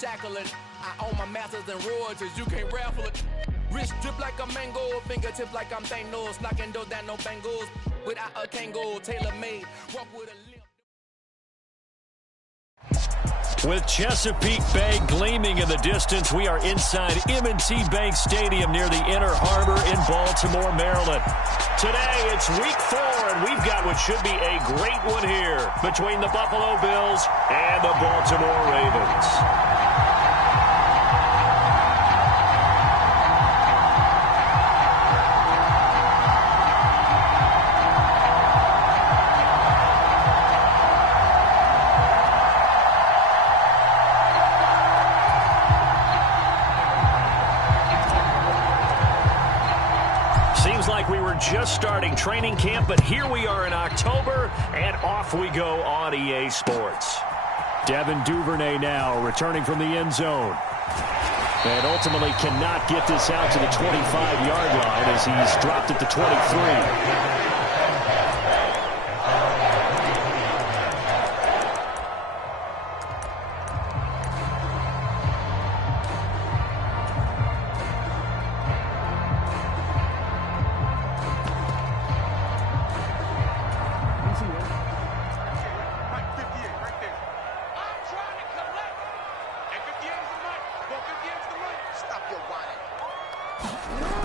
Shackling, I own my masters and royalties, you can't raffle it. Wrist drip like a mango, fingertips like I'm Thanos, knocking those down no bangles. Without a Kango, tailor-made, walk with a limp. With Chesapeake Bay gleaming in the distance, we are inside M&T Bank Stadium near the Inner Harbor in Baltimore, Maryland. Today, it's week 4, and we've got what should be a great one here between the Buffalo Bills and the Baltimore Ravens. Like we were just starting training camp, but here we are in October, and off we go on EA Sports. Devin Duvernay now returning from the end zone. And ultimately cannot get this out to the 25-yard line as he's dropped at the 23.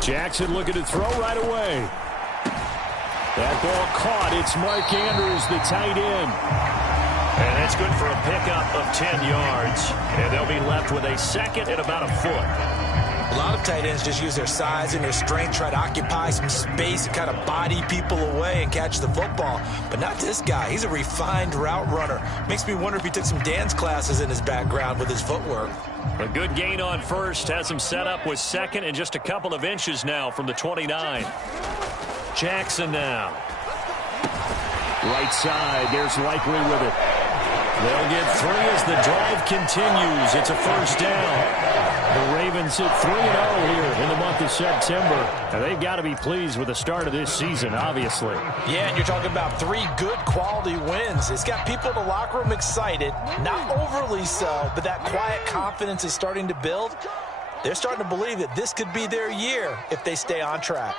Jackson looking to throw right away. That ball caught. It's Mark Andrews, the tight end. And that's good for a pickup of 10 yards. And they'll be left with a second and about a foot. A lot of tight ends just use their size and their strength, try to occupy some space and kind of body people away and catch the football. But not this guy. He's a refined route runner. Makes me wonder if he took some dance classes in his background with his footwork. A good gain on first. Has him set up with second and just a couple of inches now from the 29. Jackson now. Right side. There's Likely with it. They'll get 3 as the drive continues. It's a first down. The Ravens hit 3-0 here in the month of September. And they've got to be pleased with the start of this season, obviously. Yeah, and you're talking about 3 good quality wins. It's got people in the locker room excited. Not overly so, but that quiet confidence is starting to build. They're starting to believe that this could be their year if they stay on track.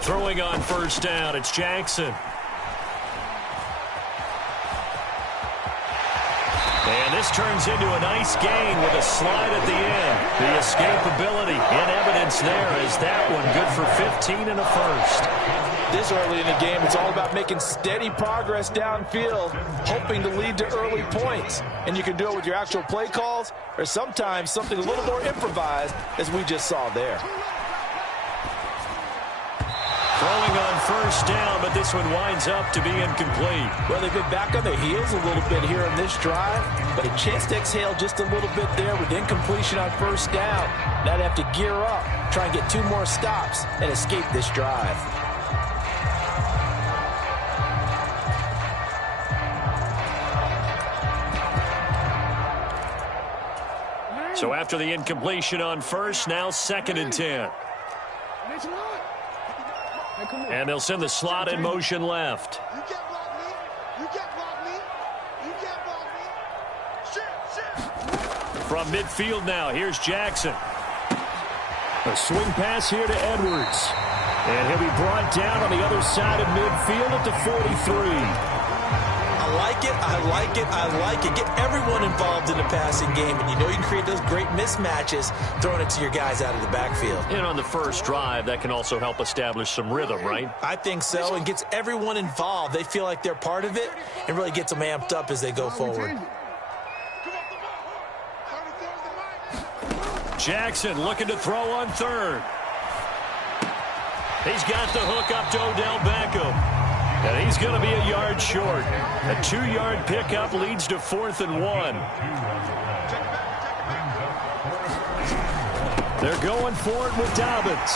Throwing on first down, it's Jackson. And this turns into a nice gain with a slide at the end. The escapability in evidence there as that one good for 15 and a first. This early in the game, it's all about making steady progress downfield, hoping to lead to early points. And you can do it with your actual play calls or sometimes something a little more improvised as we just saw there. Throwing on first down, but this one winds up to be incomplete. Well, they've been back on their heels a little bit here on this drive, but a chance to exhale just a little bit there with incompletion on first down. Now they have to gear up, try and get 2 more stops, and escape this drive. So after the incompletion on first, now 2nd and 10. And they'll send the slot in motion left. You can't block me. You can't block me. You can't block me. Shit. From midfield now, here's Jackson. A swing pass here to Edwards. And he'll be brought down on the other side of midfield at the 43. I like it, I like it, I like it. Get everyone involved in the passing game, and you know you can create those great mismatches throwing it to your guys out of the backfield. And on the first drive, that can also help establish some rhythm, right? I think so, and gets everyone involved. They feel like they're part of it, and really gets them amped up as they go forward. Jackson looking to throw on third. He's got the hook up to Odell Beckham. And he's going to be a yard short. A 2-yard pickup leads to 4th and 1. They're going for it with Dobbins.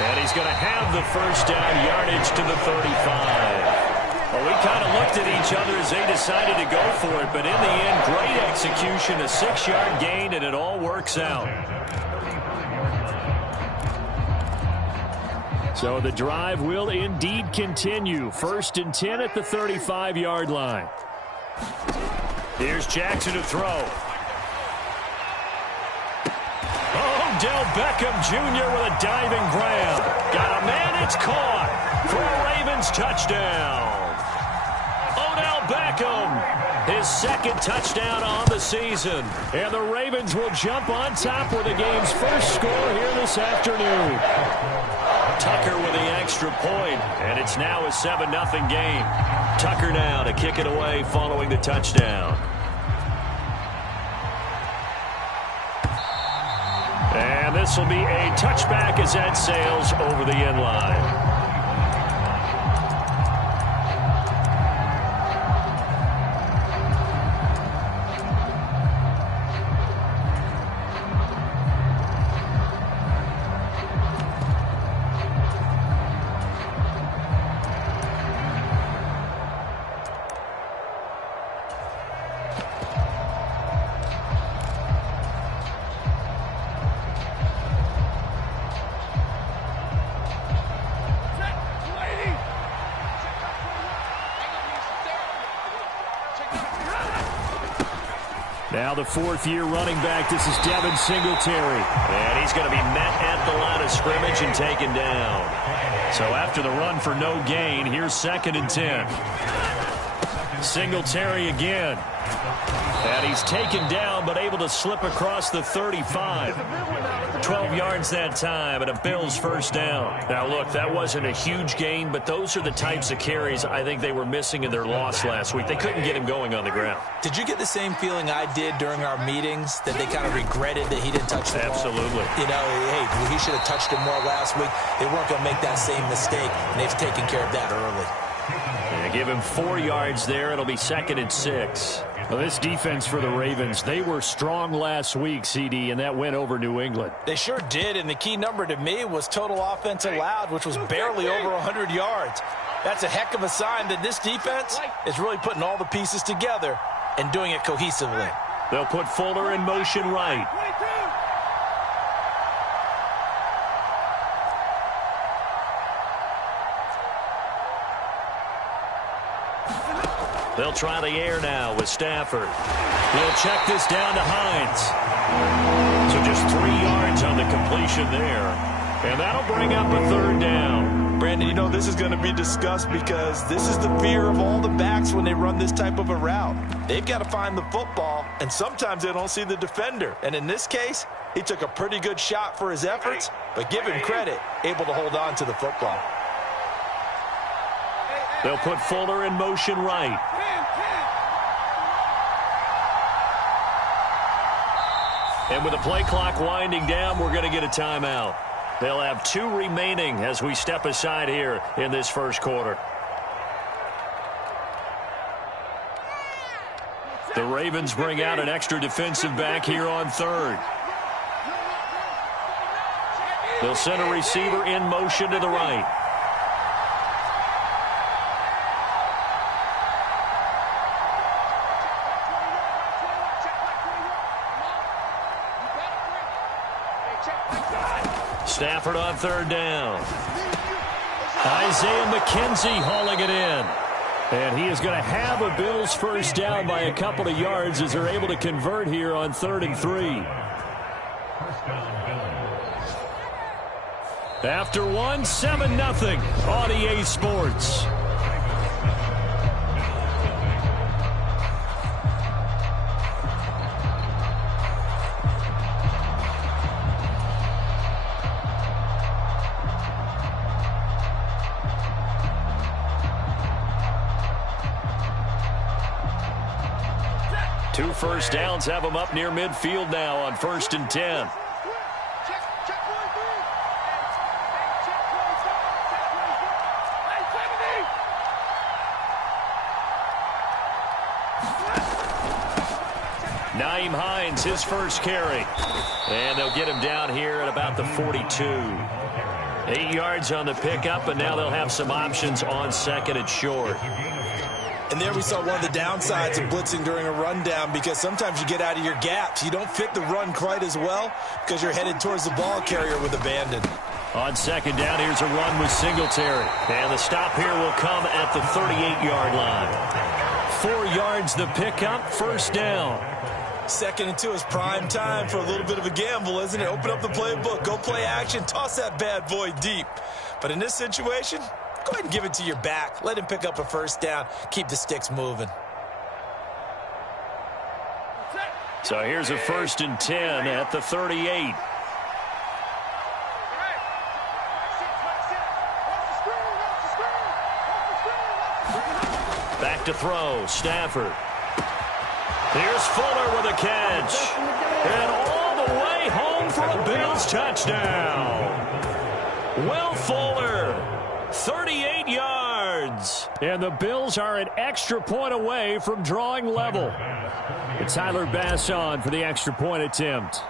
And he's going to have the first down, yardage to the 35. Well, we kind of looked at each other as they decided to go for it, but in the end, great execution, a 6-yard gain, and it all works out. So the drive will indeed continue. 1st and 10 at the 35-yard line. Here's Jackson to throw. Odell Beckham Jr. with a diving grab. Got a man, it's caught for a Ravens touchdown. Odell Beckham, his 2nd touchdown on the season. And the Ravens will jump on top with the game's first score here this afternoon. Tucker with the extra point, and it's now a 7-0 game. Tucker now to kick it away following the touchdown. And this will be a touchback as that sails over the end line. Now the 4th-year running back, this is Devin Singletary. And he's going to be met at the line of scrimmage and taken down. So after the run for no gain, here's 2nd and 10. Singletary again. And he's taken down but able to slip across the 35. 12 yards that time and a Bills first down. Now look, that wasn't a huge gain, but those are the types of carries I think they were missing in their loss last week. They couldn't get him going on the ground. Did you get the same feeling I did during our meetings, that they kind of regretted that he didn't touch the ball? Absolutely. You know, hey, he should have touched it more last week. They weren't going to make that same mistake, and they've taken care of that early. Yeah, give him 4 yards there. It'll be 2nd and 6. Well, this defense for the Ravens, they were strong last week, CD, and that went over New England. They sure did, and the key number to me was total offense allowed, which was barely over 100 yards. That's a heck of a sign that this defense is really putting all the pieces together and doing it cohesively. They'll put Fuller in motion right. They'll try the air now with Stafford. He'll check this down to Hines. So just 3 yards on the completion there. And that'll bring up a 3rd down. Brandon, you know, this is going to be discussed because this is the fear of all the backs when they run this type of a route. They've got to find the football, and sometimes they don't see the defender. And in this case, he took a pretty good shot for his efforts, but give him credit, able to hold on to the football. They'll put Fuller in motion right. And with the play clock winding down, we're going to get a timeout. They'll have 2 remaining as we step aside here in this first quarter. The Ravens bring out an extra defensive back here on 3rd. They'll send a receiver in motion to the right. Stafford on 3rd down. Isaiah McKenzie hauling it in. And he is going to have a Bills first down by a couple of yards as they're able to convert here on 3rd and 3. After 1, 7-0 on EA Sports. Two first downs have them up near midfield now on 1st and 10. Nyheim Hines, his first carry. And they'll get him down here at about the 42. 8 yards on the pickup, and now they'll have some options on 2nd and short. And there we saw one of the downsides of blitzing during a rundown, because sometimes you get out of your gaps. You don't fit the run quite as well because you're headed towards the ball carrier with abandon. On second down, here's a run with Singletary. And the stop here will come at the 38-yard line. 4 yards the pickup, first down. 2nd and 2 is prime time for a little bit of a gamble, isn't it? Open up the playbook, go play action, toss that bad boy deep. But in this situation, go ahead and give it to your back. Let him pick up a first down. Keep the sticks moving. So here's a 1st and 10 at the 38. Back to throw, Stafford. Here's Fuller with a catch. And all the way home for a Bills touchdown. Will Fuller, 38 yards. And the Bills are an extra point away from drawing level. And Tyler Bass on for the extra point attempt.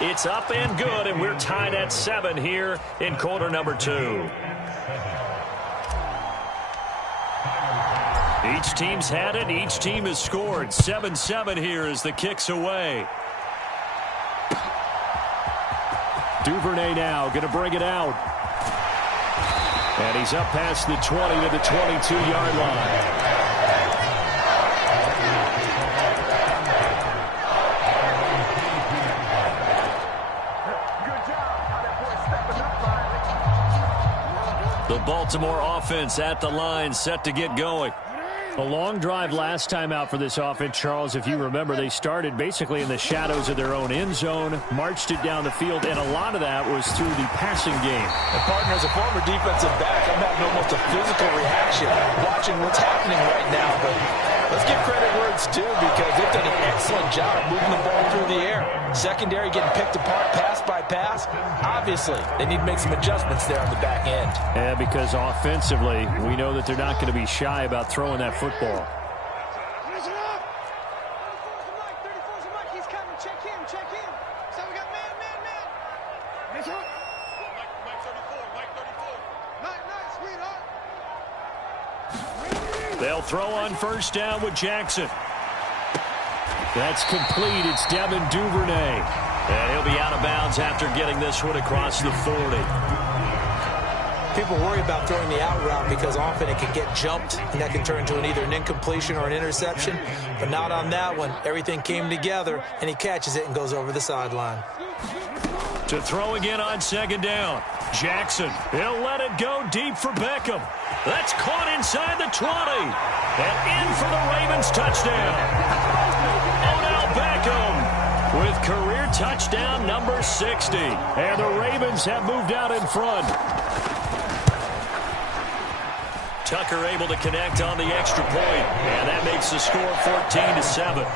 It's up and good, and we're tied at 7 here in quarter number 2. Each team's had it. Each team has scored. 7-7 here as the kick's away. Duvernay now going to bring it out. And he's up past the 20 to the 22-yard line. The Baltimore offense at the line, set to get going. A long drive last time out for this offense, Charles. If you remember, they started basically in the shadows of their own end zone, marched it down the field, and a lot of that was through the passing game. And partner, as a former defensive back, I'm having almost a physical reaction watching what's happening right now. But let's give credit where it's due, because they've done an excellent job moving the ball through the air. Secondary getting picked apart pass by pass. Obviously, they need to make some adjustments there on the back end. Yeah, because offensively, we know that they're not going to be shy about throwing that football. They'll throw on first down with Jackson. That's complete. It's Devin Duvernay. And he'll be out of bounds after getting this one across the 40. People worry about throwing the out route because often it can get jumped, and that can turn into either an incompletion or an interception. But not on that one. Everything came together, and he catches it and goes over the sideline. To throw again on second down. Jackson, he'll let it go deep for Beckham. That's caught inside the 20. And in for the Ravens touchdown. Odell Beckham with career touchdown number 60. And the Ravens have moved out in front. Tucker able to connect on the extra point. And that makes the score 14-7.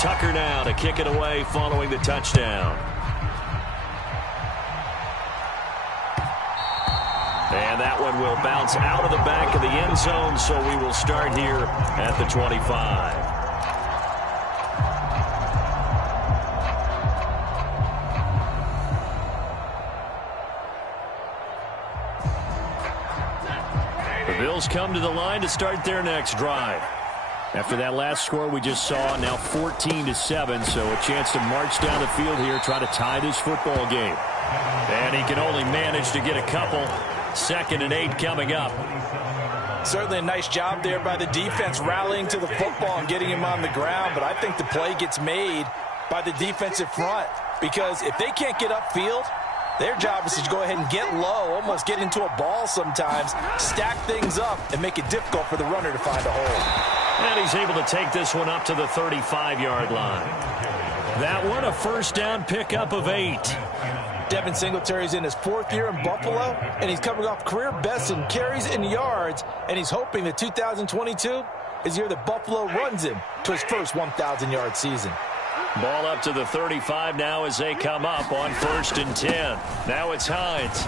Tucker now to kick it away following the touchdown. And that one will bounce out of the back of the end zone, so we will start here at the 25. The Bills come to the line to start their next drive. After that last score we just saw, now 14-7, so a chance to march down the field here, try to tie this football game. And he can only manage to get a couple. 2nd and 8 coming up. Certainly a nice job there by the defense rallying to the football and getting him on the ground, but I think the play gets made by the defensive front, because if they can't get upfield, their job is to go ahead and get low, almost get into a ball sometimes, stack things up, and make it difficult for the runner to find a hole. And he's able to take this one up to the 35-yard line. That one a first down pickup of 8. Devin Singletary's in his 4th year in Buffalo, and he's coming off career best in carries and yards, and he's hoping that 2022 is the year that Buffalo runs him to his first 1,000-yard season. Ball up to the 35 now as they come up on 1st and 10. Now it's Hines.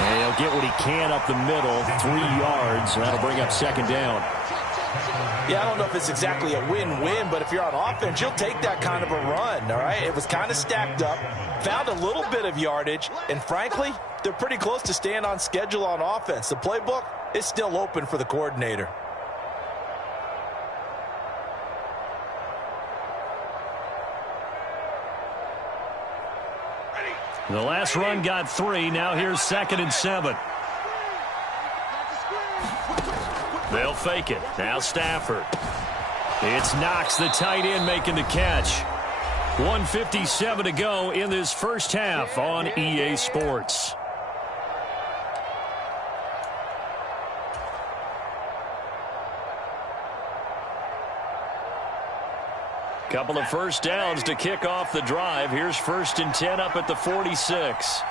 And he'll get what he can up the middle, 3 yards, and that'll bring up 2nd down. Yeah, I don't know if it's exactly a win-win, but if you're on offense, you'll take that kind of a run, all right? It was kind of stacked up, found a little bit of yardage, and frankly, they're pretty close to staying on schedule on offense. The playbook is still open for the coordinator. The last run got 3. Now here's 2nd and 7. They'll fake it. Now Stafford. It's Knox, the tight end, making the catch. 1:57 to go in this first half on EA Sports. Couple of first downs to kick off the drive. Here's 1st and 10 up at the 46.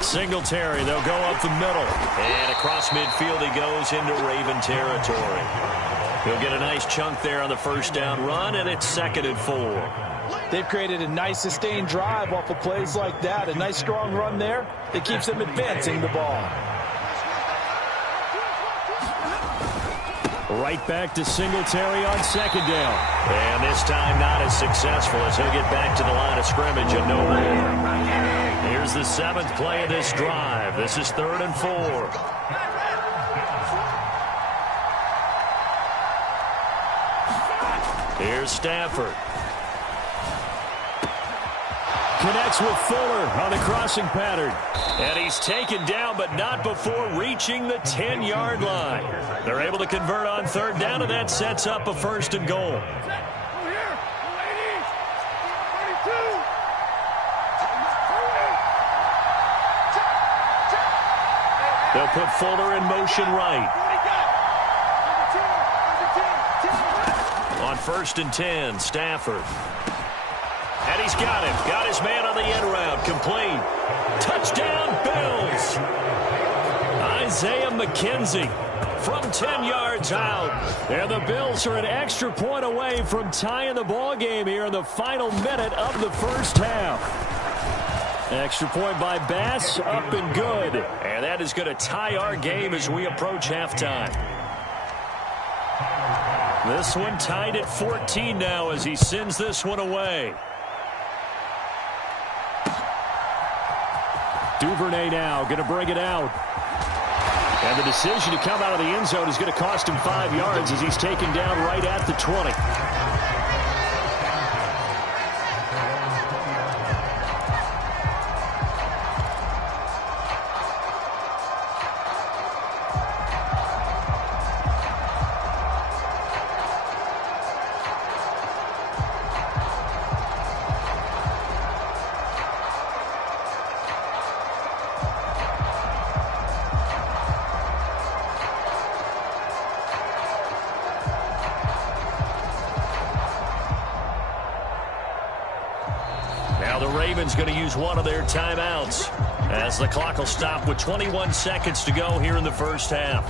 Singletary, they'll go up the middle. And across midfield he goes into Raven territory. He'll get a nice chunk there on the first down run, and it's 2nd and 4. They've created a nice sustained drive off of plays like that. A nice strong run there that keeps them advancing the ball. Right back to Singletary on 2nd down. And this time not as successful as he'll get back to the line of scrimmage and no more. Here's the 7th play of this drive. This is 3rd and 4. Here's Stafford. Connects with Fuller on the crossing pattern. And he's taken down, but not before reaching the 10-yard line. They're able to convert on 3rd down, and that sets up a 1st and goal. They'll put Fuller in motion right. On 1st and 10, Stafford. And he's got him. Got his man on the end route. Complete. Touchdown, Bills. Isaiah McKenzie from 10 yards out. And the Bills are an extra point away from tying the ball game here in the final minute of the first half. Extra point by Bass, up and good. And that is going to tie our game as we approach halftime. This one tied at 14 now as he sends this one away. Duvernay now going to bring it out. And the decision to come out of the end zone is going to cost him 5 yards as he's taken down right at the 20. Going to use one of their timeouts as the clock will stop with 21 seconds to go here in the first half.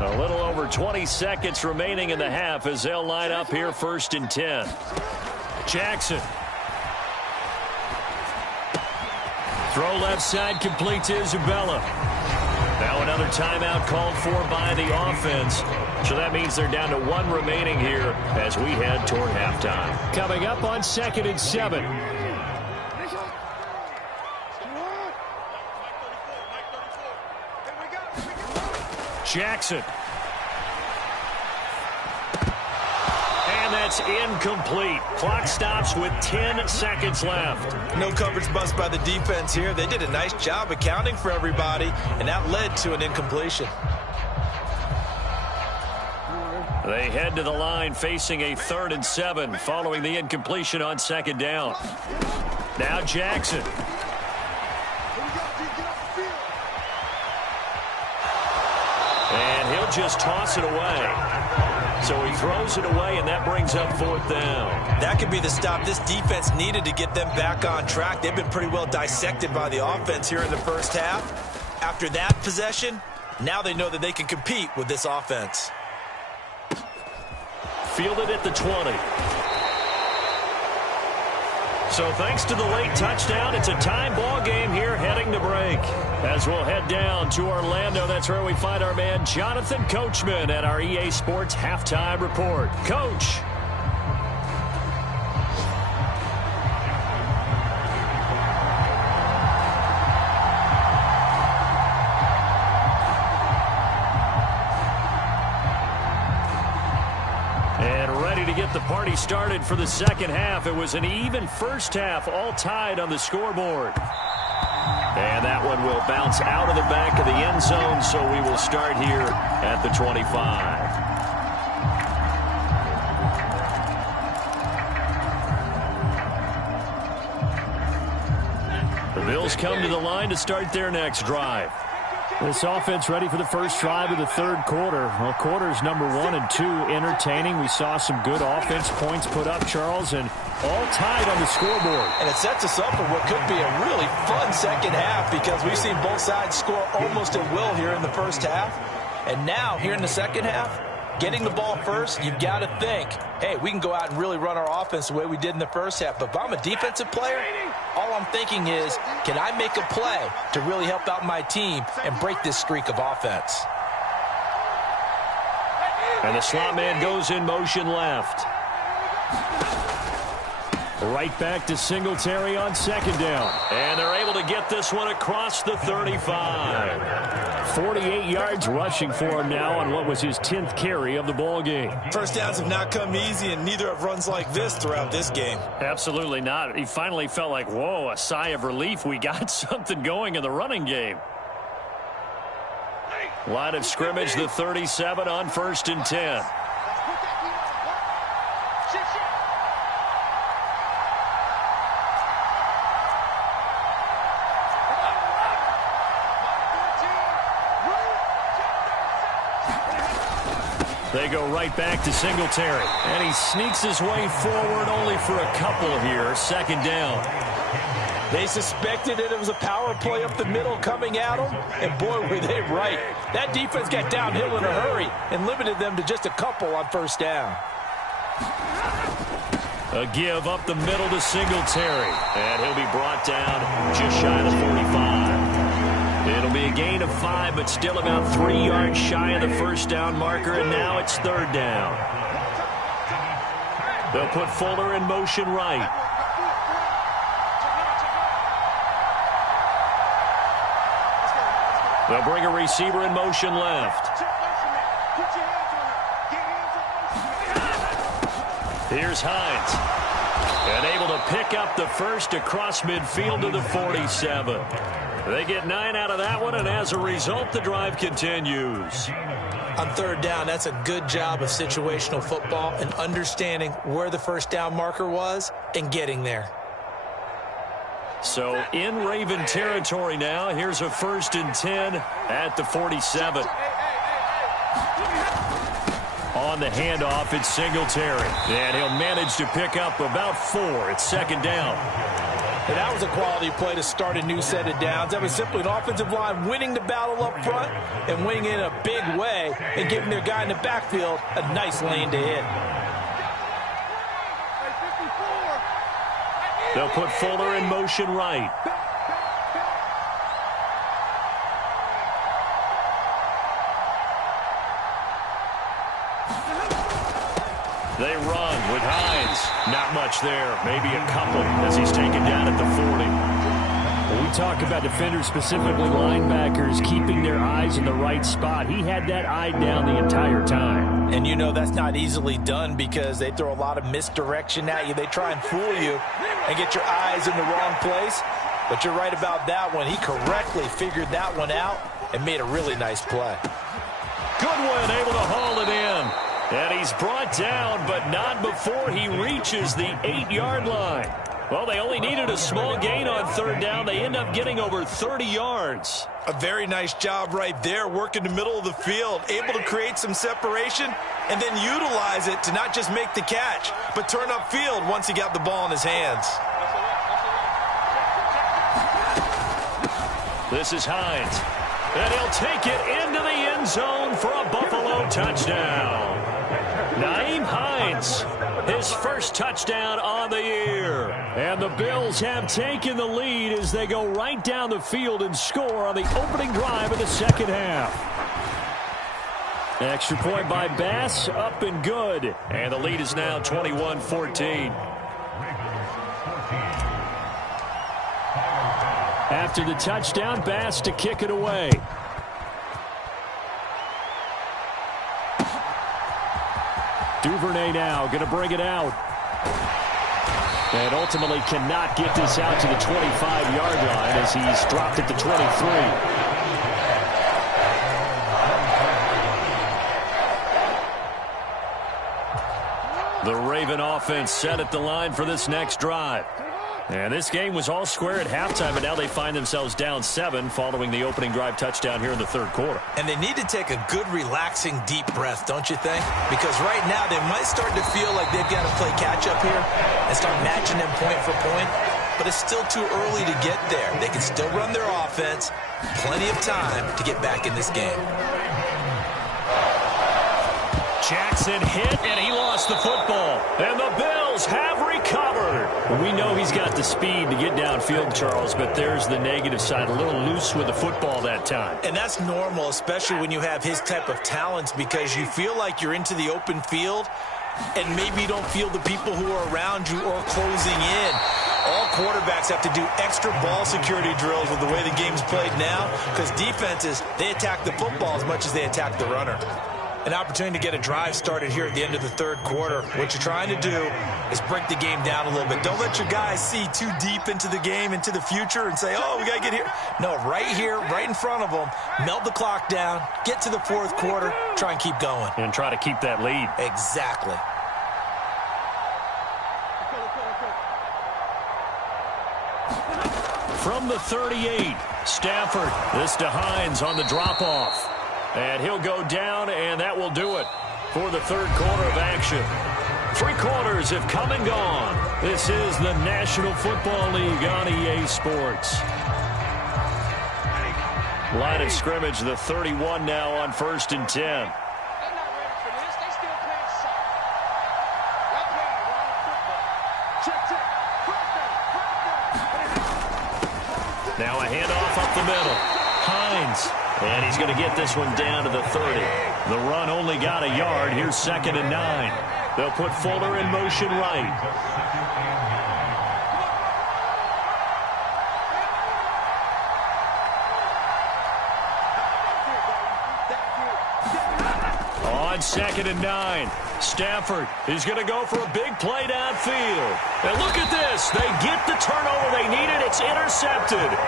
A little over 20 seconds remaining in the half as they'll line up here 1st and 10. Jackson. Throw left side, complete to Isabella. Now another timeout called for by the offense. So that means they're down to 1 remaining here as we head toward halftime. Coming up on 2nd and 7. Jackson. And that's incomplete. Clock stops with 10 seconds left. No coverage bust by the defense here. They did a nice job accounting for everybody, and that led to an incompletion. They head to the line facing a 3rd and 7 following the incompletion on 2nd down. Now Jackson. And he'll just toss it away. So he throws it away, and that brings up 4th down. That could be the stop this defense needed to get them back on track. They've been pretty well dissected by the offense here in the first half. After that possession, now they know that they can compete with this offense. fielded at the 20. So thanks to the late touchdown, it's a tie ball game here heading to break. As we'll head down to Orlando, that's where we find our man Jonathan Coachman at our EA Sports Halftime Report. Coach. The party started for the second half. It was an even first half, all tied on the scoreboard. And that one will bounce out of the back of the end zone, so we will start here at the 25. The Bills come to the line to start their next drive. This offense ready for the first drive of the third quarter. Well, quarters number 1 and 2 entertaining. We saw some good offense points put up, Charles, and all tied on the scoreboard. And it sets us up for what could be a really fun second half because we've seen both sides score almost at will here in the first half. And now, here in the second half, getting the ball first, you've got to think, hey, we can go out and really run our offense the way we did in the first half. But if I'm a defensive player, all I'm thinking is, can I make a play to really help out my team and break this streak of offense? And the slot man goes in motion left. Right back to Singletary on second down. And they're able to get this one across the 35. 48 yards rushing for him now on what was his 10th carry of the ball game. First downs have not come easy, and neither have runs like this throughout this game. Absolutely not. He finally felt like, whoa, a sigh of relief. We got something going in the running game. Line of scrimmage, the 37 on 1st and 10. They go right back to Singletary. And he sneaks his way forward only for a couple here. Second down. They suspected that it was a power play up the middle coming at them. And boy, were they right. That defense got downhill in a hurry and limited them to just a couple on first down. A give up the middle to Singletary. And he'll be brought down just shy of the 45. It'll be a gain of 5, but still about 3 yards shy of the first down marker, and now it's third down. They'll put Fuller in motion right. They'll bring a receiver in motion left. Here's Hines. And able to pick up the first across midfield to the 47. They get 9 out of that one, and as a result, the drive continues. On third down, that's a good job of situational football and understanding where the first down marker was and getting there. So in Raven territory now, here's a 1st and 10 at the 47. On the handoff, it's Singletary. And he'll manage to pick up about 4. It's second down. And that was a quality play to start a new set of downs. That was simply an offensive line winning the battle up front and winning it in a big way and giving their guy in the backfield a nice lane to hit. They'll put Fuller in motion right. They run with Hines. Not much there. Maybe a couple as he's taken down at the 40. When we talk about defenders, specifically linebackers, keeping their eyes in the right spot, he had that eye down the entire time. And you know that's not easily done because they throw a lot of misdirection at you. They try and fool you and get your eyes in the wrong place. But you're right about that one. He correctly figured that one out and made a really nice play. Goodwin able to haul it in. And he's brought down, but not before he reaches the 8-yard line. Well, they only needed a small gain on third down. They end up getting over 30 yards. A very nice job right there, working the middle of the field, able to create some separation and then utilize it to not just make the catch, but turn upfield once he got the ball in his hands. This is Hines. And he'll take it into the end zone for a Buffalo touchdown. Nyheim Hines, his first touchdown on the year. And the Bills have taken the lead as they go right down the field and score on the opening drive of the second half. Extra point by Bass, up and good. And the lead is now 21-14. After the touchdown, Bass to kick it away. Duvernay now going to bring it out. And ultimately cannot get this out to the 25-yard line as he's dropped at the 23. The Raven offense set at the line for this next drive. And this game was all square at halftime, but now they find themselves down 7 following the opening drive touchdown here in the third quarter. And they need to take a good, relaxing, deep breath, don't you think? Because right now they might start to feel like they've got to play catch-up here and start matching them point for point. But it's still too early to get there. They can still run their offense. Plenty of time to get back in this game. Jackson hit, and he lost the football. And the Bills have recovered. We know he's got the speed to get downfield, Charles, but there's the negative side. A little loose with the football that time. And that's normal, especially when you have his type of talents, because you feel like you're into the open field, and maybe you don't feel the people who are around you or closing in. All quarterbacks have to do extra ball security drills with the way the game's played now, because defenses, they attack the football as much as they attack the runner. An opportunity to get a drive started here at the end of the third quarter. What you're trying to do is break the game down a little bit. Don't let your guys see too deep into the game, into the future, and say, oh, we got to get here. No, right here, right in front of them, melt the clock down, get to the fourth quarter, try and keep going. And try to keep that lead. Exactly. From the 38, Stafford. This to Hines on the drop-off. And he'll go down, and that will do it for the third quarter of action. 3 quarters have come and gone. This is the National Football League on EA Sports. Line of scrimmage, the 31 now on 1st and 10. Now a handoff up the middle. Hines. And he's going to get this one down to the 30. The run only got a yard. Here's 2nd and 9. They'll put Fuller in motion right. On 2nd and 9. Stafford is going to go for a big play downfield. And look at this. They get the turnover they needed. It's intercepted.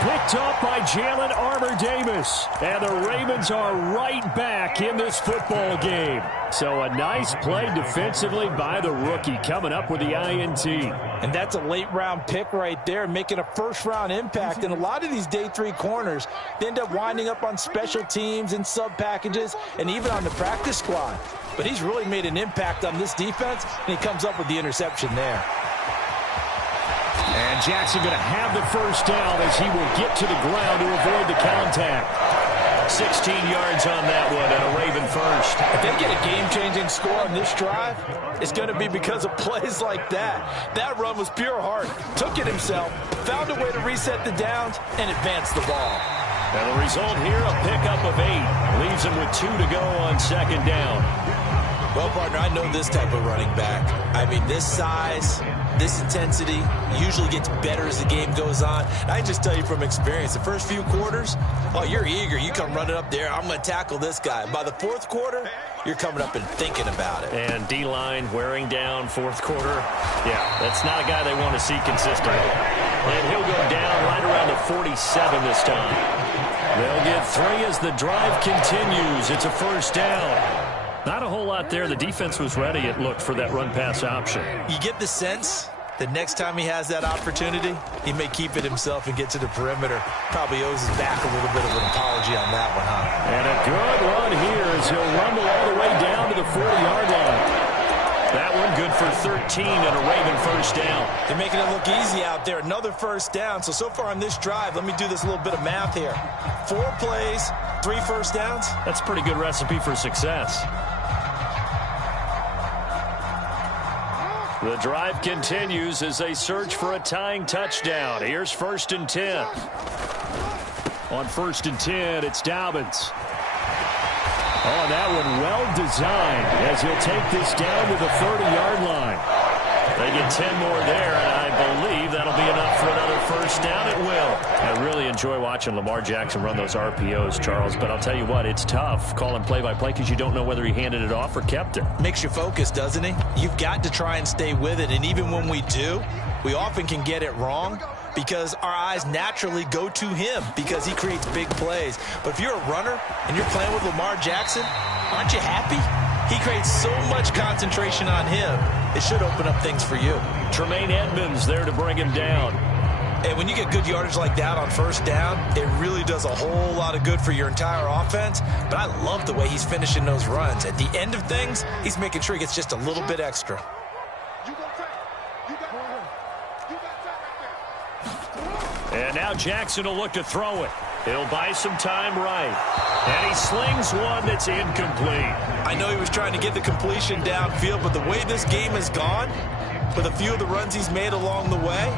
Picked up by Jalen Armour-Davis. And the Ravens are right back in this football game. So a nice play defensively by the rookie, coming up with the INT. And that's a late-round pick right there, making a first-round impact. And a lot of these day 3 corners, they end up winding up on special teams and sub-packages and even on the practice squad. But he's really made an impact on this defense, and he comes up with the interception there. And Jackson going to have the first down as he will get to the ground to avoid the contact. 16 yards on that one, and a Raven first. If they get a game-changing score on this drive, it's going to be because of plays like that. That run was pure heart. Took it himself, found a way to reset the downs, and advance the ball. And the result here, a pickup of 8. Leaves him with 2 to go on 2nd down. Well, partner, I know this type of running back. I mean, this size, this intensity usually gets better as the game goes on. And I just tell you from experience, the first few quarters, oh, you're eager. You come running up there, I'm going to tackle this guy. By the fourth quarter, you're coming up and thinking about it. And D-line wearing down fourth quarter. Yeah, that's not a guy they want to see consistently. And he'll go down right around the 47 this time. They'll get 3 as the drive continues. It's a first down. Not a whole lot there. The defense was ready, it looked, for that run-pass option. You get the sense that next time he has that opportunity, he may keep it himself and get to the perimeter. Probably owes his back a little bit of an apology on that one, huh? And a good run here as he'll rumble all the way down to the 40-yard line. That one good for 13 and a Raven first down. They're making it look easy out there. Another first down. So far on this drive, let me do this little bit of math here. 4 plays, 3 first downs. That's a pretty good recipe for success. The drive continues as they search for a tying touchdown. Here's 1st and 10. On 1st and 10, it's Dobbins. Oh, that one well designed as he'll take this down to the 30-yard line. They get 10 more there, and I believe that'll be enough for another 1st down. It will. I really enjoy watching Lamar Jackson run those RPOs, Charles, but I'll tell you what, it's tough calling play-by-play because you don't know whether he handed it off or kept it. Makes you focus, doesn't he? You've got to try and stay with it, and even when we do, we often can get it wrong because our eyes naturally go to him because he creates big plays. But if you're a runner and you're playing with Lamar Jackson, aren't you happy? He creates so much concentration on him. It should open up things for you. Tremaine Edmonds there to bring him down. And when you get good yardage like that on 1st down, it really does a whole lot of good for your entire offense. But I love the way he's finishing those runs. At the end of things, he's making sure he gets just a little bit extra. And now Jackson will look to throw it. He'll buy some time right. And he slings one that's incomplete. I know he was trying to get the completion downfield, but the way this game has gone, with a few of the runs he's made along the way,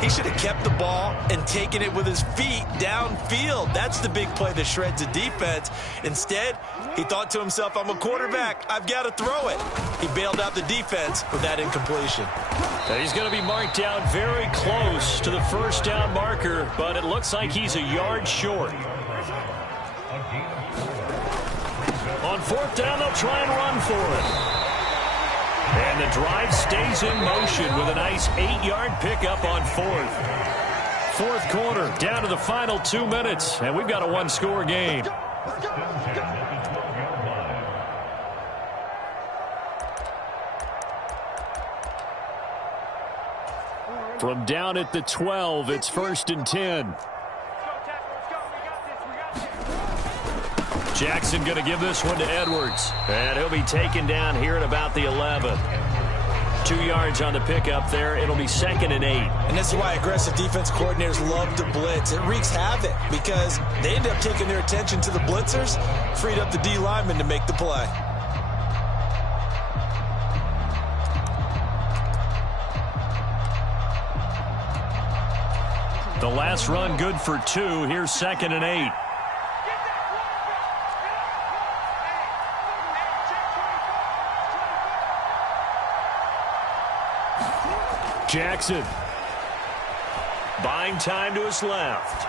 he should have kept the ball and taken it with his feet downfield. That's the big play that shreds the defense. Instead, he thought to himself, I'm a quarterback. I've got to throw it. He bailed out the defense with that incompletion. He's going to be marked down very close to the 1st down marker, but it looks like he's a yard short. On 4th down, they'll try and run for it. And the drive stays in motion with a nice 8-yard pickup on 4th. 4th quarter, down to the final 2 minutes, and we've got a 1-score game. From down at the 12, it's 1st and 10. Jackson going to give this one to Edwards. And he'll be taken down here at about the 11. 2 yards on the pickup there. It'll be 2nd and 8. And this is why aggressive defense coordinators love to blitz. It wreaks havoc because they end up taking their attention to the blitzers, freed up the D lineman to make the play. The last run good for 2. Here's 2nd and 8. Jackson buying time to his left.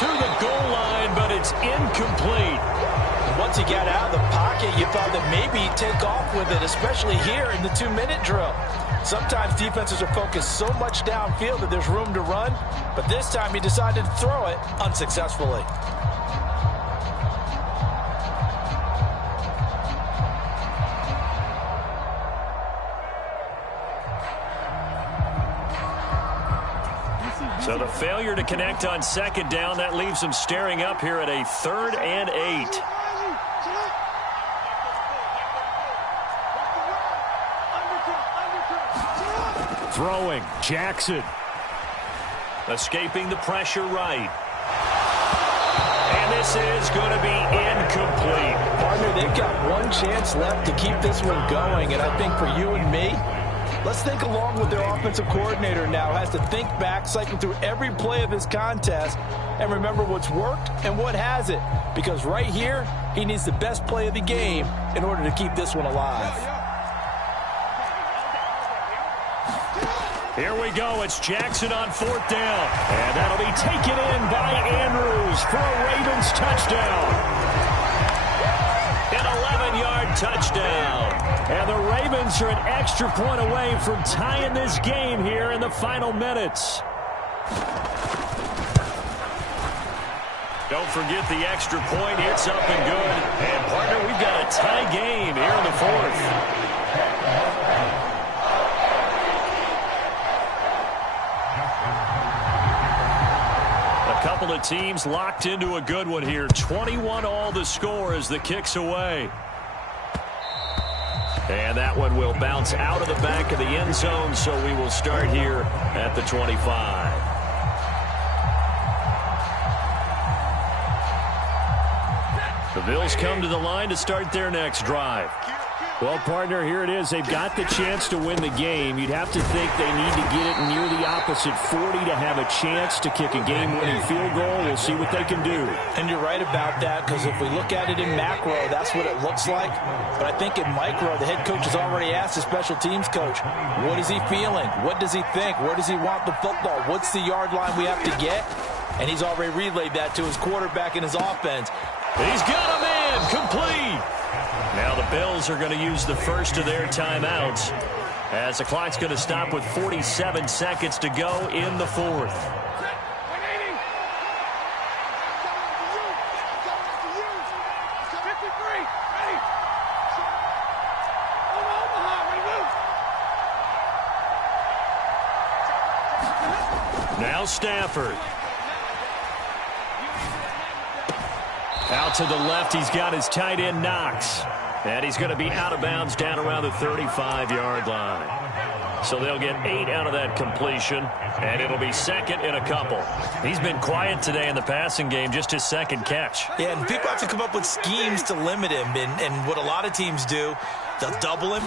To the goal line, but it's incomplete. Once he got out of the pocket, you thought that maybe he'd take off with it, especially here in the 2-minute drill. Sometimes defenses are focused so much downfield that there's room to run, but this time he decided to throw it unsuccessfully. So the failure to connect on 2nd down, that leaves them staring up here at a 3rd and 8. Throwing, Jackson. Escaping the pressure right. And this is going to be incomplete. Partner, they've got one chance left to keep this one going, and I think for you and me, let's think along with their offensive coordinator now. Has to think back, cycle through every play of this contest, and remember what's worked and what hasn't. Because right here, he needs the best play of the game in order to keep this one alive. Here we go. It's Jackson on 4th down. And that'll be taken in by Andrews for a Ravens touchdown. An 11-yard touchdown. And the Ravens are an extra point away from tying this game here in the final minutes. Don't forget the extra point. It's up and good. And, partner, we've got a tie game here in the 4th. A couple of teams locked into a good one here. 21 all the score as the kick's away. And that one will bounce out of the back of the end zone, so we will start here at the 25. The Bills come to the line to start their next drive. Well, partner, here it is. They've got the chance to win the game. You'd have to think they need to get it near the opposite 40 to have a chance to kick a game-winning field goal. We'll see what they can do. And you're right about that, because if we look at it in macro, that's what it looks like. But I think in micro, the head coach has already asked the special teams coach, what is he feeling? What does he think? Where does he want the football? What's the yard line we have to get? And he's already relayed that to his quarterback in his offense. He's got a man complete. Now the Bills are going to use the first of their timeouts as the clock's going to stop with 47 seconds to go in the fourth. Now Stafford. Out to the left, he's got his tight end Knox. And he's going to be out of bounds down around the 35-yard line. So they'll get 8 out of that completion, and it'll be second in a couple. He's been quiet today in the passing game, just his second catch. Yeah, and people have to come up with schemes to limit him. And what a lot of teams do, they'll double him,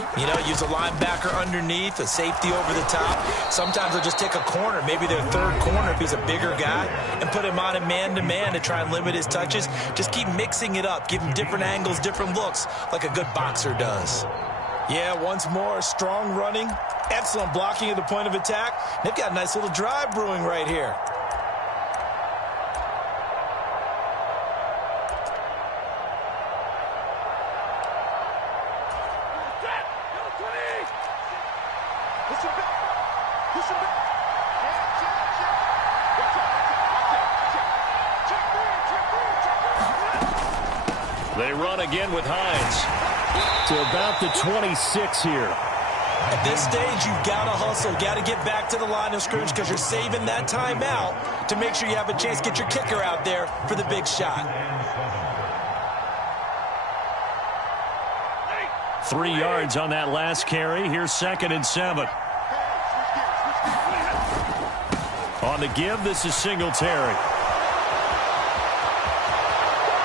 use a linebacker underneath, a safety over the top. Sometimes they'll just take a corner, maybe their third corner if he's a bigger guy, and put him on a man-to-man to try and limit his touches. Just keep mixing it up, give him different angles, different looks, like a good boxer does. Yeah, once more, strong running, excellent blocking at the point of attack. They've got a nice little drive brewing right here. They run again with Hines to about the 26 here. At this stage, you've got to hustle, got to get back to the line of scrimmage because you're saving that timeout to make sure you have a chance to get your kicker out there for the big shot. 3 yards on that last carry. Here's 2nd and 7. On the give, this is Singletary.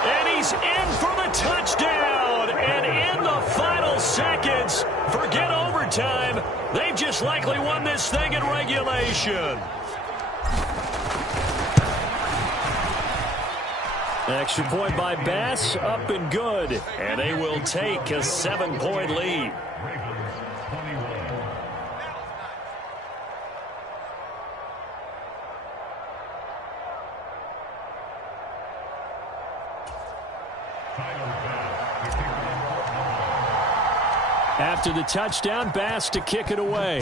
And he's in for the touchdown. And in the final seconds, forget overtime. They've just likely won this thing in regulation. Extra point by Bass, up and good. And they will take a 7-point lead. After the touchdown, Bass to kick it away.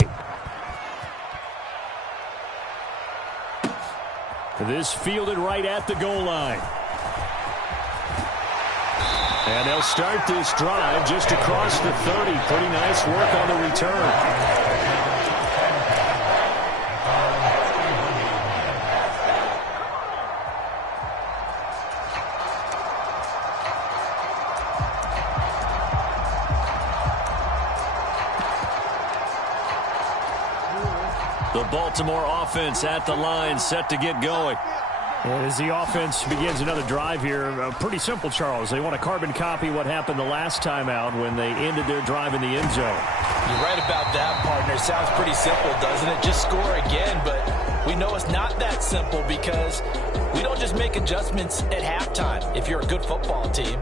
This fielded right at the goal line. And they'll start this drive just across the 30. Pretty nice work on the return. The Baltimore offense at the line, set to get going. As the offense begins another drive here, pretty simple, Charles. They want to carbon copy what happened the last time out when they ended their drive in the end zone. You're right about that, partner. Sounds pretty simple, doesn't it? Just score again, but we know it's not that simple because we don't just make adjustments at halftime if you're a good football team.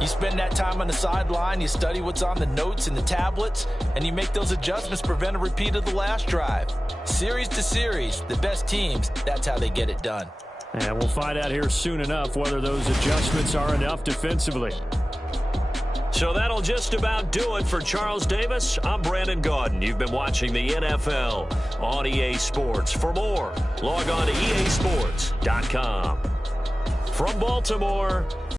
You spend that time on the sideline, you study what's on the notes and the tablets, and you make those adjustments to prevent a repeat of the last drive. Series to series, the best teams, that's how they get it done. And we'll find out here soon enough whether those adjustments are enough defensively. So that'll just about do it for Charles Davis. I'm Brandon Gaudin. You've been watching the NFL on EA Sports. For more, log on to easports.com. From Baltimore,